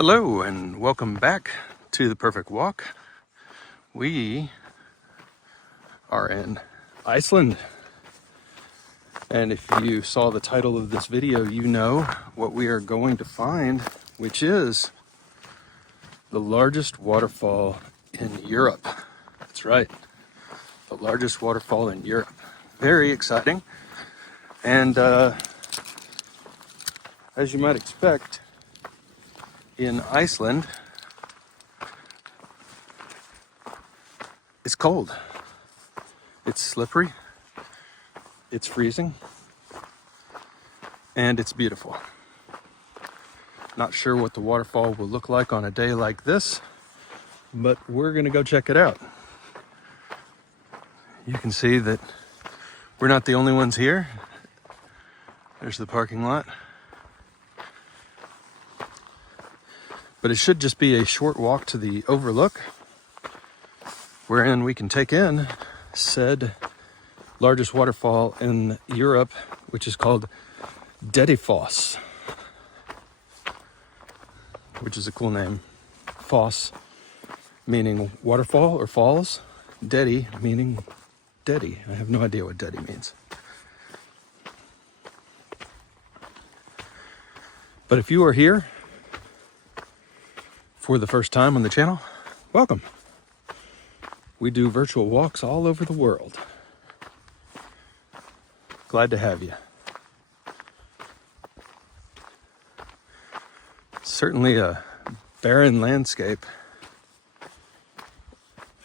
Hello and welcome back to The Perfect Walk. We are in Iceland, and if you saw the title of this video, you know what we are going to find, which is the largest waterfall in Europe. That's right, the largest waterfall in Europe. Very exciting, and as you might expect, in Iceland, it's cold, it's slippery, it's freezing, and it's beautiful. Not sure what the waterfall will look like on a day like this, but we're gonna go check it out. You can see that we're not the only ones here. There's the parking lot. But it should just be a short walk to the overlook, wherein we can take in said largest waterfall in Europe, which is called Dettifoss, which is a cool name. Foss meaning waterfall or falls, Detti meaning Detti. I have no idea what Detti means. But if you are here for the first time on the channel, welcome. We do virtual walks all over the world. Glad to have you. Certainly a barren landscape,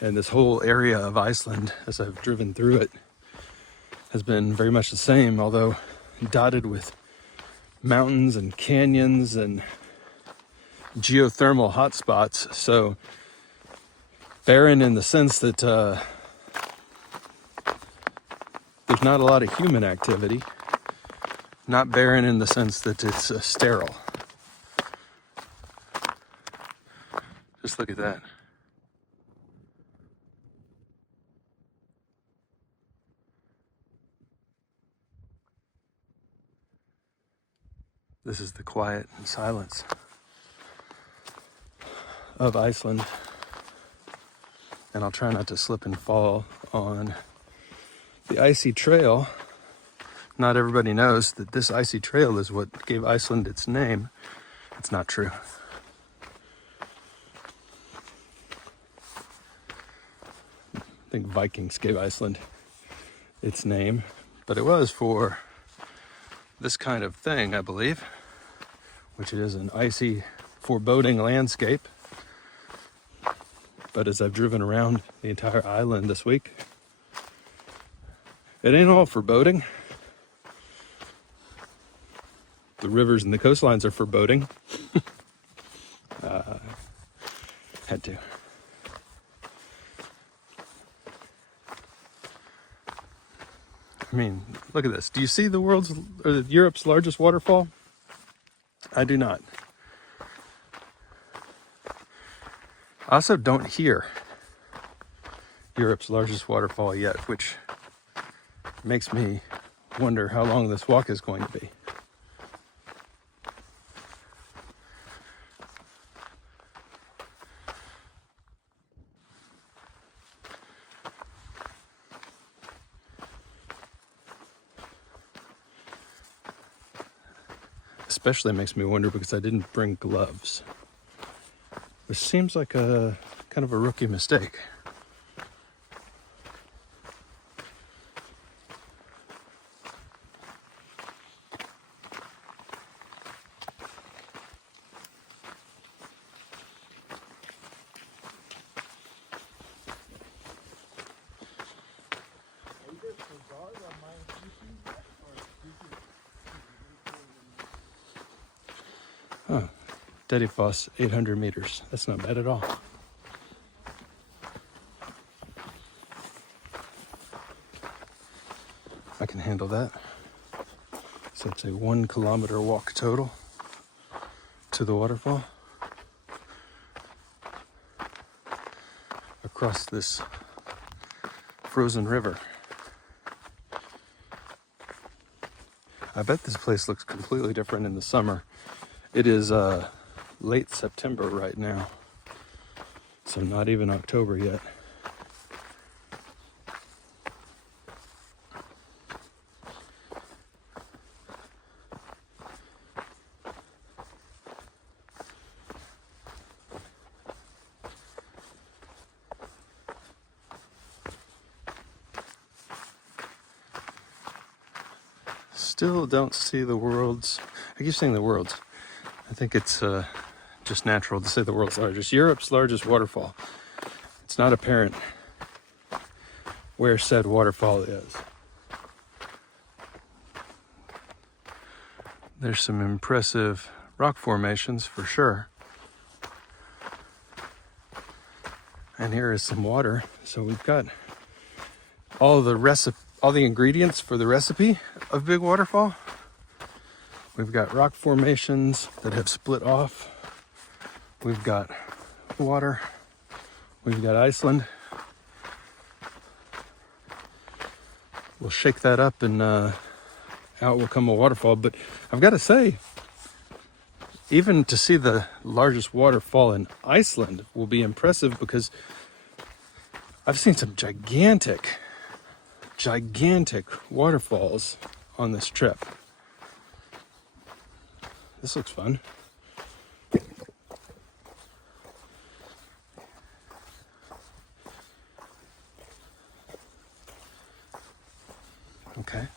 and this whole area of Iceland, as I've driven through it, has been very much the same, although dotted with mountains and canyons and geothermal hotspots. So barren in the sense that there's not a lot of human activity. Not barren in the sense that it's sterile. Just look at that. This is the quiet and silence of Iceland. And I'll try not to slip and fall on the icy trail. Not everybody knows that this icy trail is what gave Iceland its name. It's not true. I think Vikings gave Iceland its name, but it was for this kind of thing, I believe, which is an icy, foreboding landscape. But as I've driven around the entire island this week, it ain't all foreboding. The rivers and the coastlines are foreboding. Had to. I mean, look at this. Do you see the world's or Europe's largest waterfall? I do not. I also don't hear Europe's largest waterfall yet, which makes me wonder how long this walk is going to be. Especially makes me wonder because I didn't bring gloves, which seems like a kind of a rookie mistake. Oh, Dettifoss, 800 meters. That's not bad at all. I can handle that. So it's a 1 kilometer walk total to the waterfall across this frozen river. I bet this place looks completely different in the summer. It is late September right now. So not even October yet. Still don't see the world's, I keep saying the world's, I think it's just natural to say the world's largest, Europe's largest waterfall. It's not apparent where said waterfall is. There's some impressive rock formations for sure. And here is some water. So we've got all the ingredients for the recipe of Big Waterfall. We've got rock formations that have split off. We've got water. We've got Iceland. We'll shake that up and out will come a waterfall. But I've got to say, even to see the largest waterfall in Iceland will be impressive, because I've seen some gigantic waterfalls on this trip. This looks fun. Okay.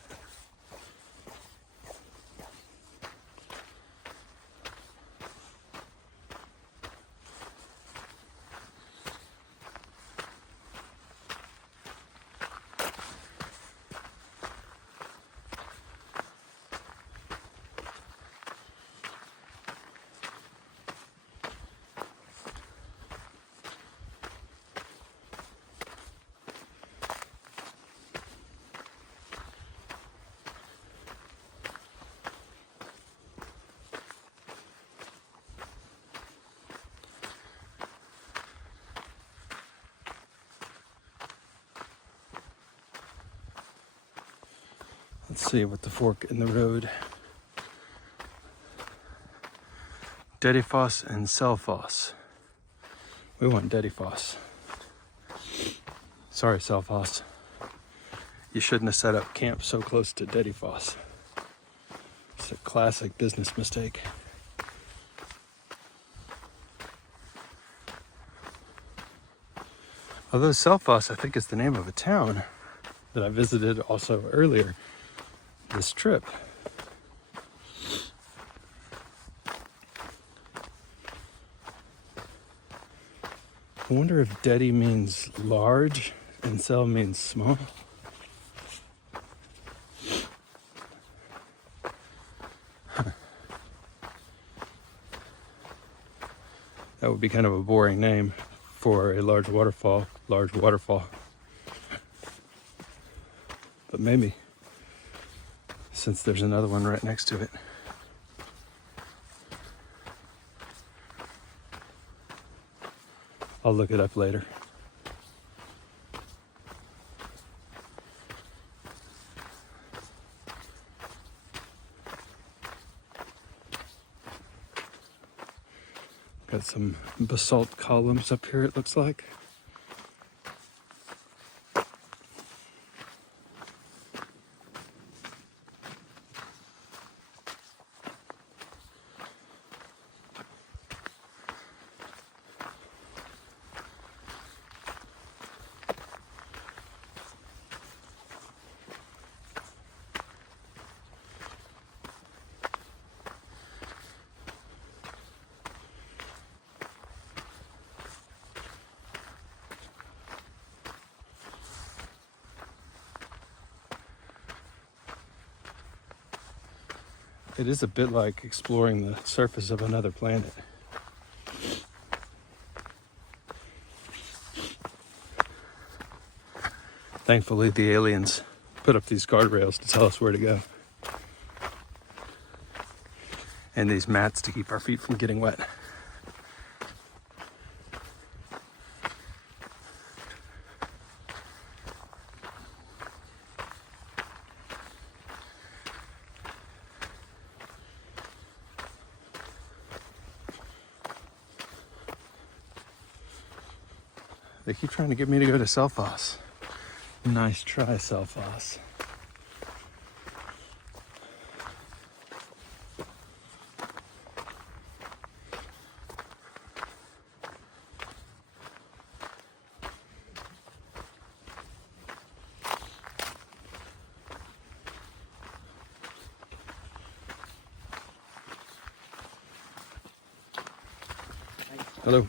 Let's see what the fork in the road. Dedifoss and Selfoss. We want Dedifoss. Sorry, Selfoss. You shouldn't have set up camp so close to Dedifoss. It's a classic business mistake. Although Selfoss, I think, is the name of a town that I visited also earlier this trip. I wonder if Dedi means large and Sel means small. That would be kind of a boring name for a large waterfall. But maybe, since there's another one right next to it. I'll look it up later. Got some basalt columns up here, it looks like. It is a bit like exploring the surface of another planet. Thankfully, the aliens put up these guardrails to tell us where to go. And these mats to keep our feet from getting wet. They keep trying to get me to go to Selfoss. Nice try, Selfoss. Hello.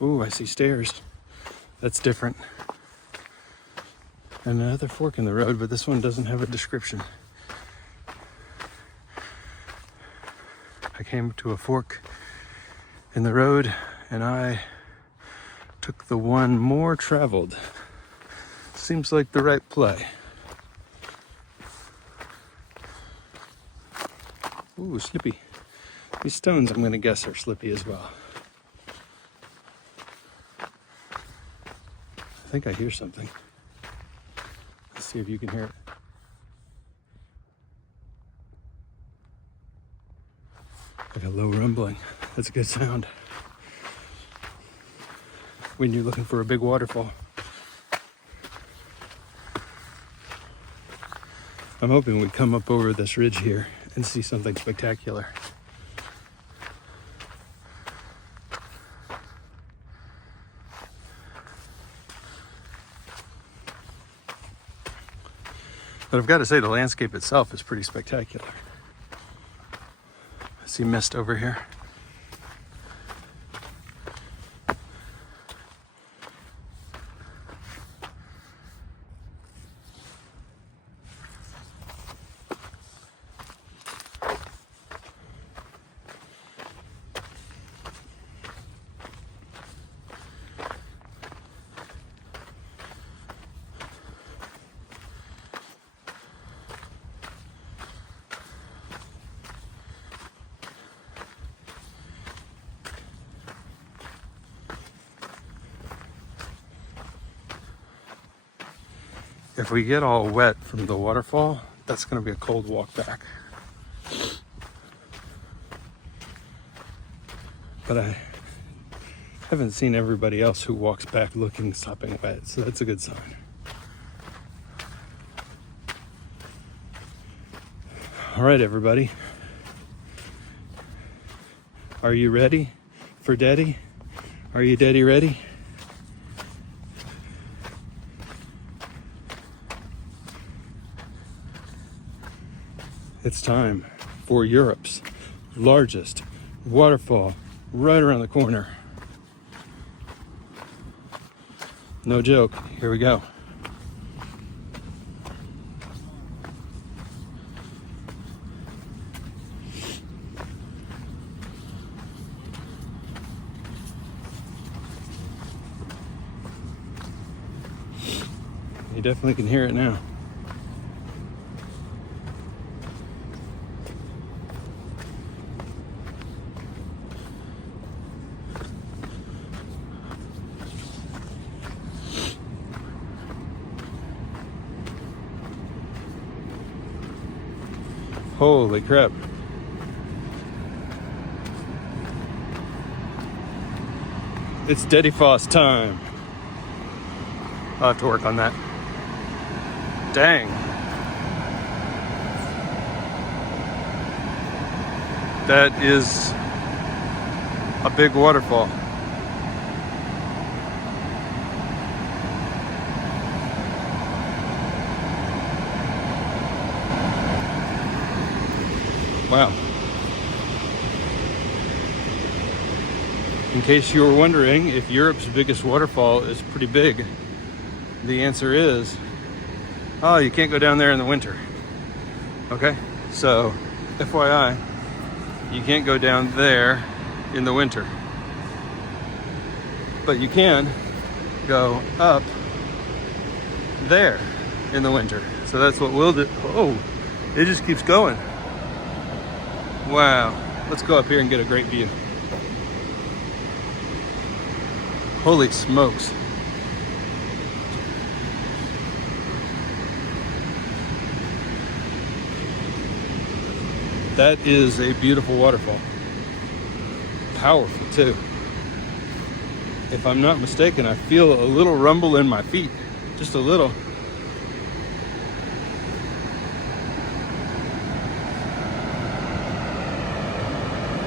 Ooh, I see stairs. That's different. And another fork in the road, but this one doesn't have a description. I came to a fork in the road and I took the one more traveled. Seems like the right play. Ooh, slippy. These stones, I'm going to guess, are slippy as well. I think I hear something. Let's see if you can hear it. Like a low rumbling. That's a good sound. When you're looking for a big waterfall. I'm hoping we come up over this ridge here and see something spectacular. But I've got to say, the landscape itself is pretty spectacular. I see mist over here. If we get all wet from the waterfall, that's going to be a cold walk back. But I haven't seen everybody else who walks back looking sopping wet, so that's a good sign. All right, everybody. Are you ready for Daddy? Are you Daddy ready? It's time for Europe's largest waterfall right around the corner. No joke, here we go. You definitely can hear it now. Holy crap. It's Dedifoss time. I'll have to work on that. Dang. That is a big waterfall. Wow. In case you were wondering if Europe's biggest waterfall is pretty big, the answer is, oh, you can't go down there in the winter. Okay, so FYI, you can't go down there in the winter. But you can go up there in the winter. So that's what we'll do. Oh, it just keeps going. Wow, let's go up here and get a great view. Holy smokes. That is a beautiful waterfall. Powerful too. If I'm not mistaken, I feel a little rumble in my feet. Just a little.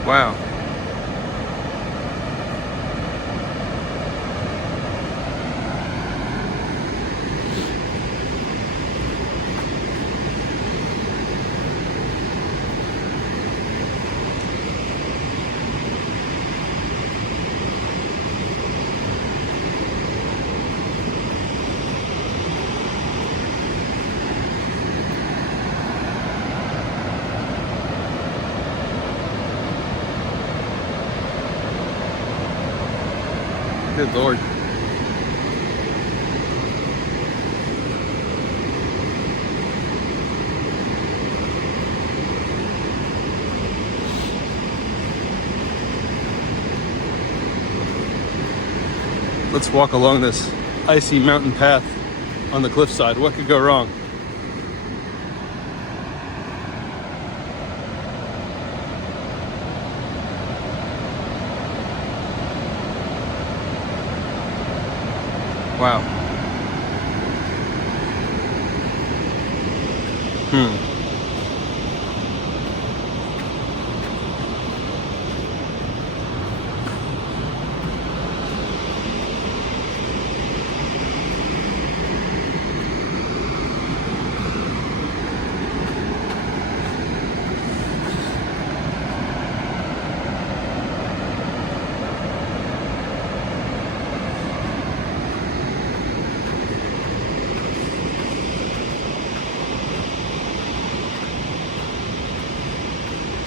Wow. Good Lord. Let's walk along this icy mountain path on the cliffside. What could go wrong? Wow.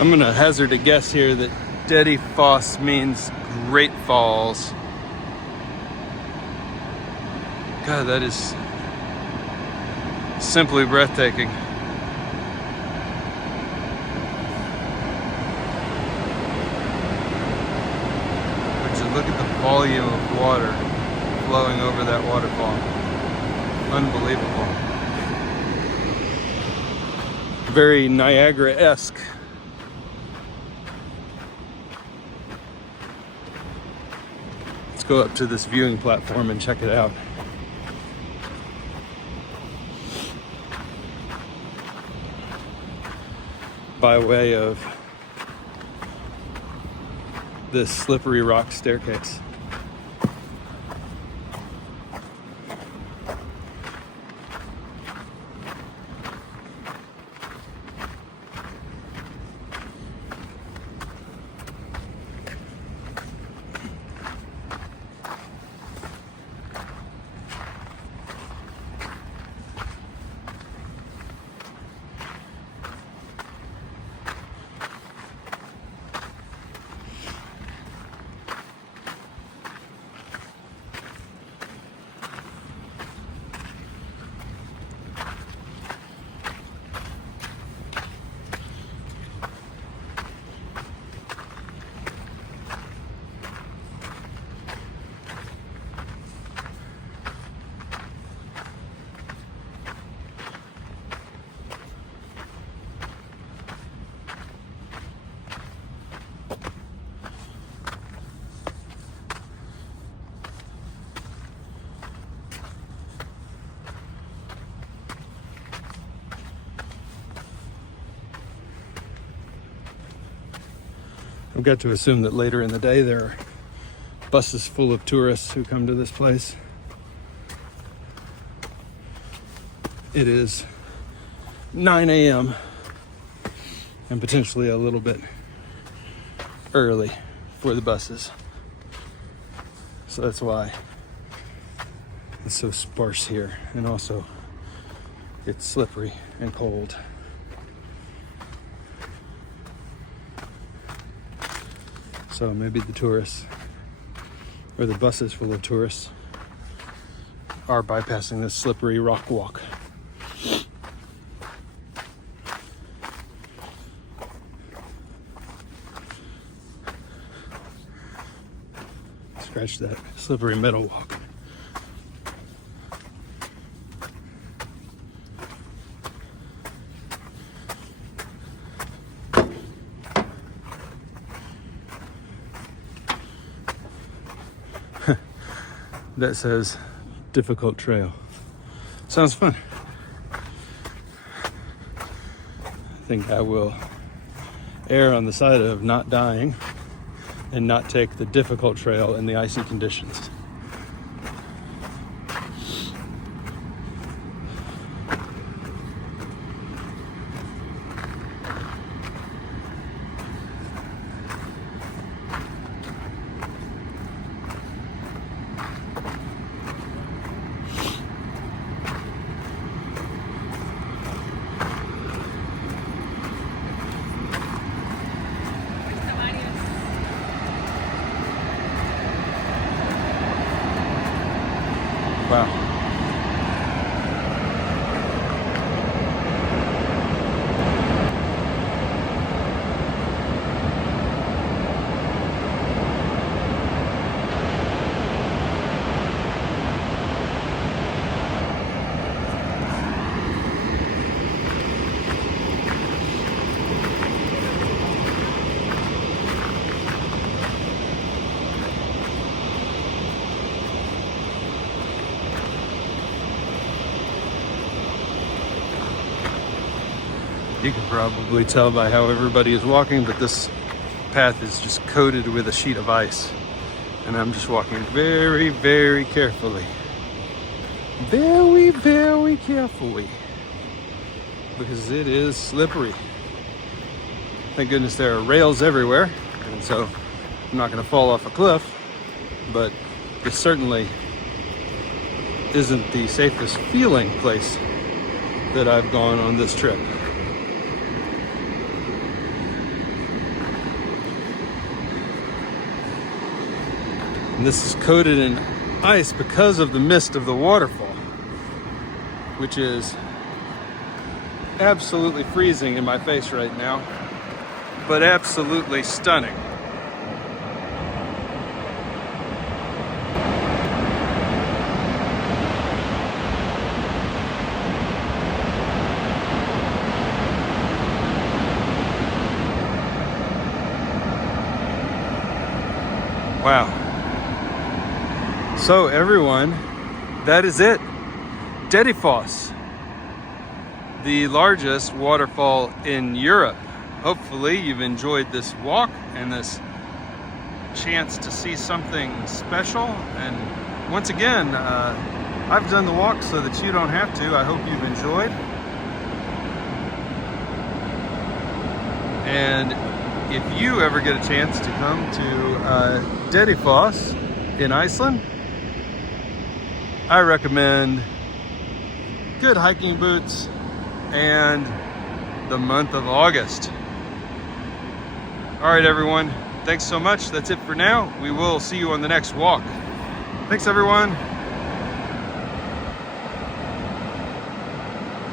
I'm gonna hazard a guess here that Dedi Foss means Great Falls. God, that is simply breathtaking. Would you look at the volume of water flowing over that waterfall? Unbelievable. Very Niagara-esque. Go up to this viewing platform and check it out. By way of this slippery rock staircase. I've got to assume that later in the day there are buses full of tourists who come to this place. It is 9 a.m. and potentially a little bit early for the buses. So that's why it's so sparse here, and also it's slippery and cold. So maybe the tourists, or the buses full of tourists, are bypassing this slippery rock walk. Scratch that slippery metal walk. that says difficult trail. Sounds fun. I think I will err on the side of not dying and not take the difficult trail in the icy conditions. Wow. You can probably tell by how everybody is walking, but this path is just coated with a sheet of ice. And I'm just walking very, very carefully. Very, very carefully. Because it is slippery. Thank goodness there are rails everywhere. And so I'm not going to fall off a cliff. But this certainly isn't the safest feeling place that I've gone on this trip. And this is coated in ice because of the mist of the waterfall, which is absolutely freezing in my face right now, but absolutely stunning. Wow. So everyone, that is it. Dedifoss, the largest waterfall in Europe. Hopefully you've enjoyed this walk and this chance to see something special. And once again, I've done the walk so that you don't have to. I hope you've enjoyed. And if you ever get a chance to come to Dedifoss in Iceland, I recommend good hiking boots and the month of August. All right, everyone. Thanks so much. That's it for now. We will see you on the next walk. Thanks, everyone.